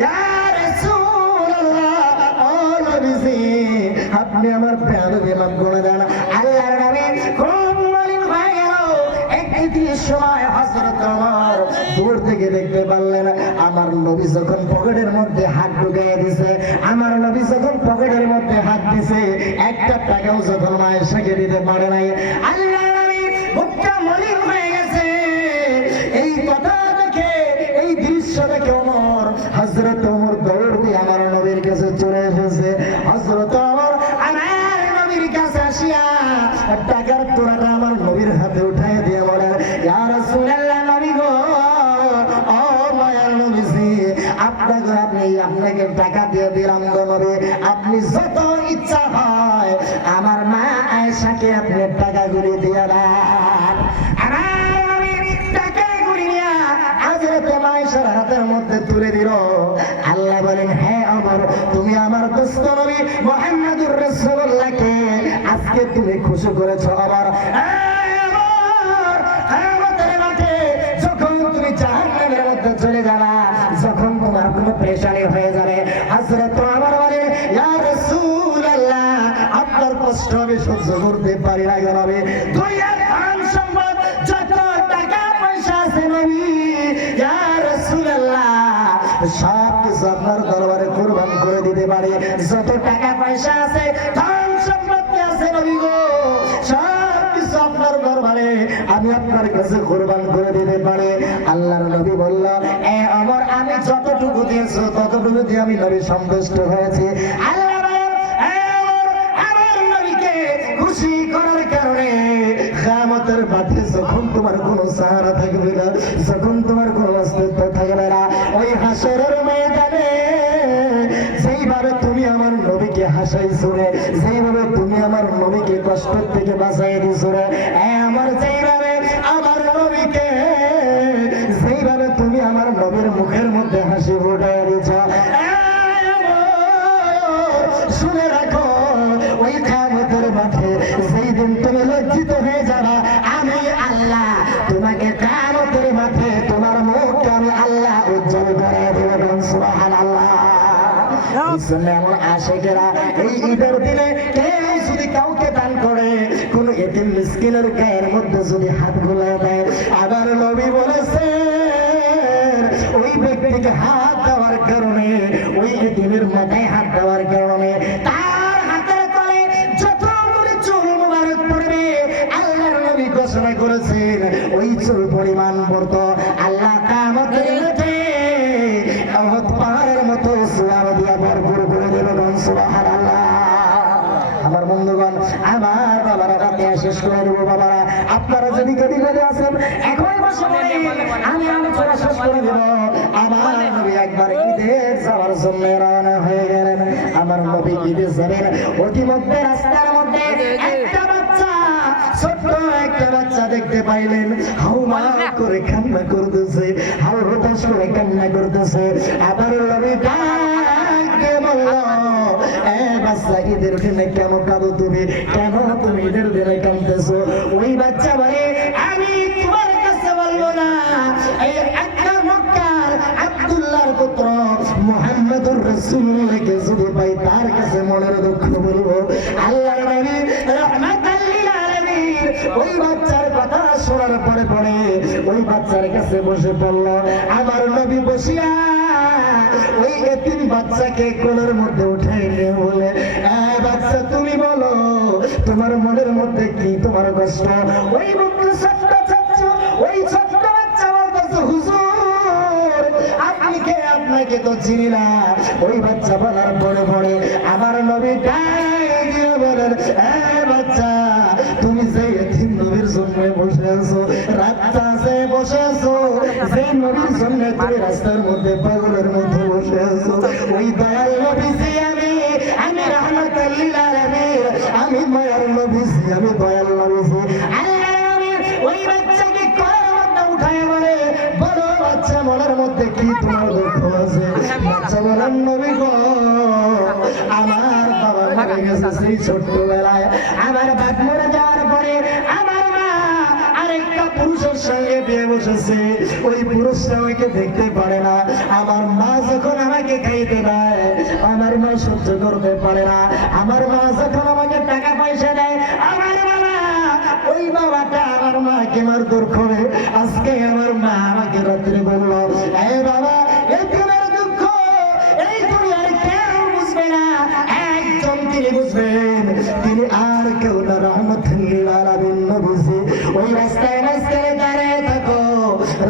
ইয়া রাসূলুল্লাহ, ও নবীজি আপনি আমার প্রাণকে মাফ করে দেন। আল্লাহর নবী খুব মলিন হয়ে গেল। একটি সময় হযরত ওমর দূর থেকে দেখতে পারলেন আমার নবী যখন পকেটের মধ্যে হাত ঢুকিয়ে দিছে, আমার নবী যখন পকেটের মধ্যে হাত দিছে, একটা টাকাও যখন আয়েশাকে দিতে পারে নাই। আল্লাহর নবী বুকটা মলিন হয়ে গেছে। এই কথা দেখে, এই দৃশ্য দেখে ওমর, হযরত ওমর দৌড় দিয়ে আমার নবীর কাছে চলে এসেছে। হযরত ওমর আমার নবীর কাছে আসিয়া টাকার তোড়াটা আমার নবীর হাতে উঠাই দিয়ে বলেন, ইয়া রাসূলুল্লাহ, নবী গো, ও মায়ার নবীজি, আপনাকে টাকা দিয়ে দিলাম গো নবী, আপনি যত ইচ্ছা হয় আমার মা আয়েশাকে আপনি টাকাগুলি দিয়ে দেন। আমার নবী টাকাগুলি নিয়ে হযরত আয়েশার হাতের মধ্যে তুলে দিল। আল্লাহ বলেন, হ্যাঁ ওমর, তুমি আমার দোস্ত নবী মুহাম্মদুর রাসূলুল্লাহকে আজকে তুমি খুশি করেছো। ওমর, যখন তুমি জাহান্নামের মধ্যে চলে যাবা, যখন তোমার কোনো পেরেশানি হয়ে যাবে, হযরত ওমর বলে, ইয়া রাসূলুল্লাহ, আপনার কষ্ট আমি সহ্য করতে পারি না গো নবী, দুনিয়ার ধন সম্পদ যত টাকা পয়সা আছে নবী, ইয়া রাসূলুল্লাহ, সব কিছু আপনার দরবারে কুরবান করে দিতে পারি। যত টাকা পয়সা আছে, ধন সম্পত্তি আছে নবী গো, সব কিছু আপনার দরবারে আমি আপনার কাছে কুরবান করে দিতে পারি। আল্লাহর নবী বলল, এ ওমর, আমি যতটুকু দিয়েছো ততটুকু দিয়ে আমি নবী সন্তুষ্ট হয়েছি। আল্লাহ বলেন, এ ওমর, আমার নবীকে খুশি করার কারণে কিয়ামতের মাঠে যখন তোমার কোনো সাহারা থাকবে না, যখন তোমার কোনো অস্তিত্ব থাকবে না, ওই হাসরের ময়দানে যেইভাবে তুমি আমার নবীকে হাসাইছো রে, যেইভাবে তুমি আমার নবীকে কষ্ট থেকে বাঁচাই দিছো রে, আমার যেইভাবে আমার নবীকে, যেইভাবে তুমি আমার নবীর মুখের মধ্যে হাসি ফুটাই দিছ, শুনে রাখো, ওই কিয়ামতের মাঠে সেই দিন তুমি লজ্জিত হয়ে যাবা, আমি আল্লাহ তোমাকে কিয়ামতের মাঠে তোমার মুখকে আমি আল্লাহ উজ্জ্বল করে দেব। সুবহানাল্লাহ। এমন আশিকেরা এই ঈদের দিনে কেউ যদি কাউকে দান করে, কোন এতিম মিসকিনের গায়ের মধ্যে যদি হাত বুলিয়ে দেয়, আবার নবী বলেছেন ওই ব্যক্তিকে হাত দেওয়ার কারণে, ওই এতিমের মাথায় হাত দেওয়ার কারণে তার হাতের তলে যতগুলি চুল মুবারক পড়বে, আল্লাহর নবী ঘোষণা করেছেন ওই চুল পরিমাণ পড়ত আল্লাহ কিয়ামতের মাঠে উহুদ পাহাড়ের মতো সোয়াব দিয়া ভরপুর করে দেবেন। সুবহানাল্লাহ। আমার বন্ধুগণ, আমার বাবারা, রাতে শেষ করে দেবো বাবারা, আপনারা যদি গদি গদি আছেন এখনই বসে আমি আলোচনা শেষ করে দেব। আমার নবী একবার ঈদে যাওয়ার জন্য রওনা হয়ে গেলেন। আমার নবী ঈদে যাবেন, অতিমধ্যে রাস্তার মধ্যে একটা বাচ্চা, ছোট্ট একটা বাচ্চা দেখতে পাইলেন, হাউমা করে কান্না করতেছে, হাউ হতাশ করে কান্না করতেছে। আবার নবী ডাক দিয়ে বলল, এ বাচ্চা, ঈদের দিনে কেন কাঁদো তুমি, কেন তুমি ঈদের দিনে কাঁদতেছো? ওই বাচ্চা বলে, আমি তোমার কাছে বলবো না, এই একটা মক্কার আব্দুল্লাহর পুত্র মুহাম্মদুর রাসূলুল্লাহকে যদি পাই তার কাছে মনের দুঃখ বলবো। আল্লাহর নবী রাহমাতাল লিল আলামিন ওই বাচ্চার কথা শোনার পরে পরে ওই বাচ্চার কাছে বসে পড়ল। আমার নবী বসিয়া ওই এতিম বাচ্চাকে কোলের মধ্যে উঠাই নিয়ে বলে, বাচ্চা, তুমি বলো তোমার মনের মধ্যে কি, তোমার কষ্ট? ওই মুক্ত ছোট্ট ছাত্র, ওই ছোট্ট বাচ্চা বলতেছে, হুজুর আপনি কে, আপনাকে তো চিনি না। ওই বাচ্চা বলার পরে পরে আমার নবী ডাক দিয়ে বলেন, বাচ্চা, তুমি যে এতিম নবীর জন্য বসে আছো, রাতটা যে বসে আছো, যে নবীর জন্য তুমি রাস্তার মধ্যে পাগলের মধ্যে বসে আছো, ওই দয়াল নবীজি আমি রাহমাতাল লিল আলামিন, আমি মায়ার নবীজি, আমি দয়াল নবীজি। আল্লাহ নবী ওই বাচ্চাকে কোলের মধ্যে উঠায় বলে, বলো বাচ্চা, মনের মধ্যে কি তোমার দুঃখ আছে? বাচ্চা বলেন, নবী গো, আমার বাবা মরে গেছে সেই ছোট্টবেলায়, আমার বাপ মরে যাওয়ার পরে আমার মা আর আরেকটা পুরুষের সঙ্গে বিয়ে বসেছে, ওই পুরুষটা আমাকে দেখতে পারে না। আমার মা যখন আমাকে খাইতে দেয়, আমার মা সহ্য করতে পারে না। আমার মা যখন আমাকে টাকা পয়সা দেয়, আমার বাবা, ওই বাবাটা আমার মাকে মারধর করে। আজকে আমার মা আমাকে রাত্রে বললো, এই বাবা, এই তোমার দুঃখ এই দুনিয়ার কেউ বুঝবে না, একজন তিনি বুঝবেন, তিনি আর কেউ না, রহমতুল আলামিন নবী। ওই রাস্তায় রাস্তায় দাঁড়িয়ে থাকো,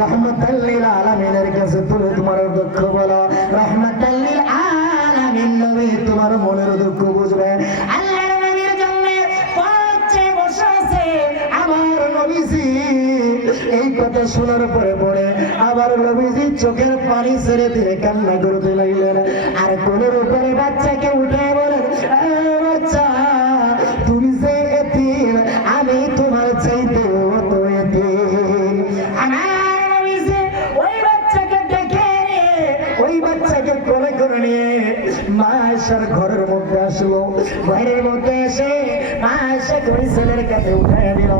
রহমতুল আলামিনের কাছে তুমি তোমার দুঃখ বলো, রহমতুল আলামিন নবী তোমার মনের দুঃখ বুঝবে। আল্লাহর নবীর জন্য পথে বসে আছে আমার নবীজি। এই কথা শোনার পরে পরে আবার নবীজি চোখের পানি ছেড়ে দিয়ে কান্না করতে লাগলেন। আর কোলের উপরে বাচ্চাকে উঠে বলেন, বাচ্চা, তুমি যে এতিম, আমি তোমার চাইতে তো এতিম। আমার নবীজি ওই বাচ্চাকে ডেকে নিয়ে, ওই বাচ্চাকে কোলে করে নিয়ে মা আয়েশার ঘরের মধ্যে আসলো। ঘরের মধ্যে এসে মা আয়েশা ওই ছেলের কাছে উঠে দিল,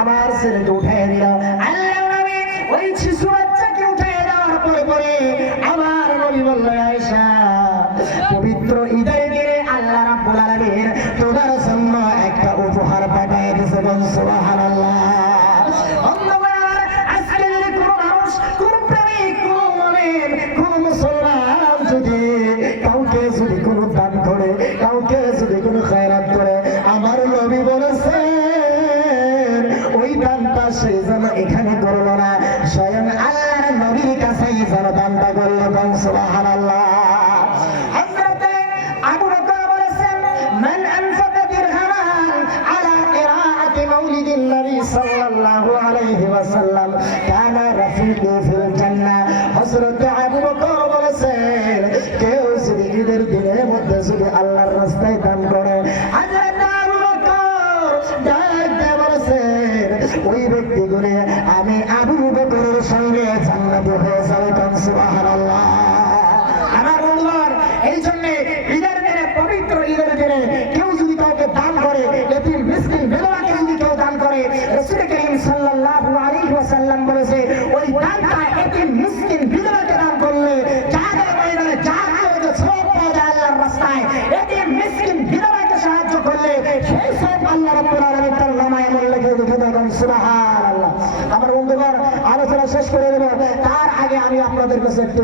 আবার ছেলেকে উঠে দিল। আল্লাহর নবী ওই শিশু বাচ্চাকে উঠে দেওয়ার পরে পরে আমার নবী বলল, আয়েশা, পবিত্র ঈদের দিনে আল্লাহ রাব্বুল আলামিন তোমার জন্য একটা উপহার পাঠিয়ে দিয়েছে। সুবহানাল্লাহ। আজকে যদি কোনো মানুষ, কোন প্রেমিক, কোন মুমিন, কোন মুসলমান যদি কাউকে যদি কোনো দান করে, কাউকে যদি কোনো খায়রাত করে, আমার নবী বলেছেন ওই দানটা সে যেন এখানে করলো না, স্বয়ং আল্লাহর নবীর কাছেই যেন দানটা করলো। সুবহানাল্লাহ। হযরত আবু বকর বলেছেন, মান আনফাকা দিরহামান আলা কিরাআতি মাউলিদিন নবী সাল্লাল্লাহু আলাইহি ওয়াসাল্লাম কানা রাফিকি ফিল জান্নাহ। হযরত আবু বকর বলেছেন, কেউ যদি ঈদের দিনের মধ্যে যদি আল্লাহর রাস্তায় দান করে, হযরত আবু বকর ডাক দিয়ে বলেছেন, ওই ব্যক্তিগুলো আমি আবু বকরের সঙ্গে জান্নাতে হয়ে যাবে। সুবহানাল্লাহ। আমার বন্ধুগণ, এই জন্য ঈদের দিনে, পবিত্র ঈদের দিনে কেউ যদি কাউকে দান করে, এতিম মিসকিন বিধবাকে যদি কেউ দান করে, রাসূল করিম সাল্লাল্লাহু আলাইহি ওয়াসাল্লাম বলেছে, ওই দানটা এতিম মিসকিন বিধবাকে দান করলে জাহান্নামের ময়দানে জাহান্নামের সওয়াব পাওয়া যায় আল্লাহর রাস্তায়। এতিম মিসকিন বিধবাকে সাহায্য করলে সেই সওয়াব আল্লাহ রাব্বুল আলামিন তার নামায়ে লিখে দেন। সুবহানাল্লাহ। আমার বন্ধুগণ, আলোচনা শেষ করে দেব, তার আগে আমি আপনাদের কাছে একটু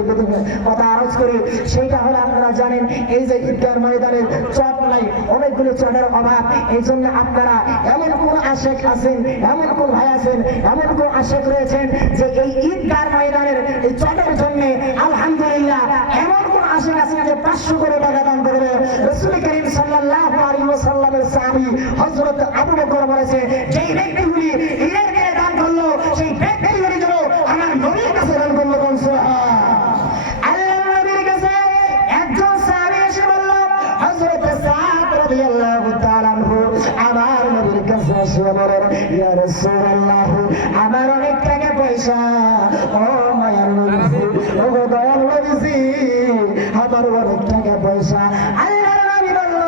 কথা আরজ করি। সেইটা হলো, আপনারা জানেন এই যে ঈদগাহ ময়দানে চট নাই, অনেকগুলো চটের অভাব। এই জন্য আপনারা এমন কোন আশেক আছেন, এমন কোন ভাই আছেন, এমন কোন আশেক রয়েছেন যে এই ঈদগাহ ময়দানের এই চটের জন্য আলহামদুলিল্লাহ এমন কোন আশেক আছেন যে 500 করে টাকা দান করবে। রাসূল করিম সাল্লাল্লাহু আলাইহি ওয়াসাল্লামের সাহাবী হযরত আবু বকর বলেছে, যেই ব্যক্তিগুলি ঈদের দিনে দান করলো, সেই ব্যক্তিগুলি যেন আমার নবীর কাছে দান করলো। আল্লাহর নবীর কাছে একজন সাহাবী এসে বলল, হযরত সাদ রাদিয়াল্লাহু তাআলা আনহু আমার নবীর কাছে এসে বললেন, ইয়া রাসূলুল্লাহ, আমার অনেক টাকা পয়সা, ও মায়ার নবী, ও দয়াল নবী, আমার অনেক টাকা পয়সা। আল্লাহর নবী বলল,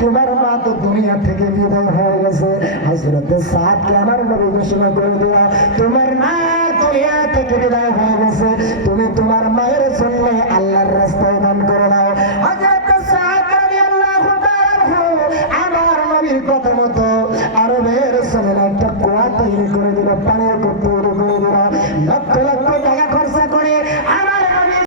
তোমার মা তো দুনিয়া থেকে বিদায় হয়ে গেছে। হযরত সাদকে আমার নবী ঘোষণা করে দিল, তোমার মা দুনিয়া থেকে বিদায় হয়ে গেছে, তুমি তোমার মায়ের জন্য আল্লাহর রাস্তায় দান করে নাও। হযরত সাদ রাদিয়াল্লাহু তাআলা আমার নবীর কথা মতো আরবের জমিনে একটা কুয়া তৈরি করে দিল, পানির কূপ তৈরি করে দিল, লক্ষ লক্ষ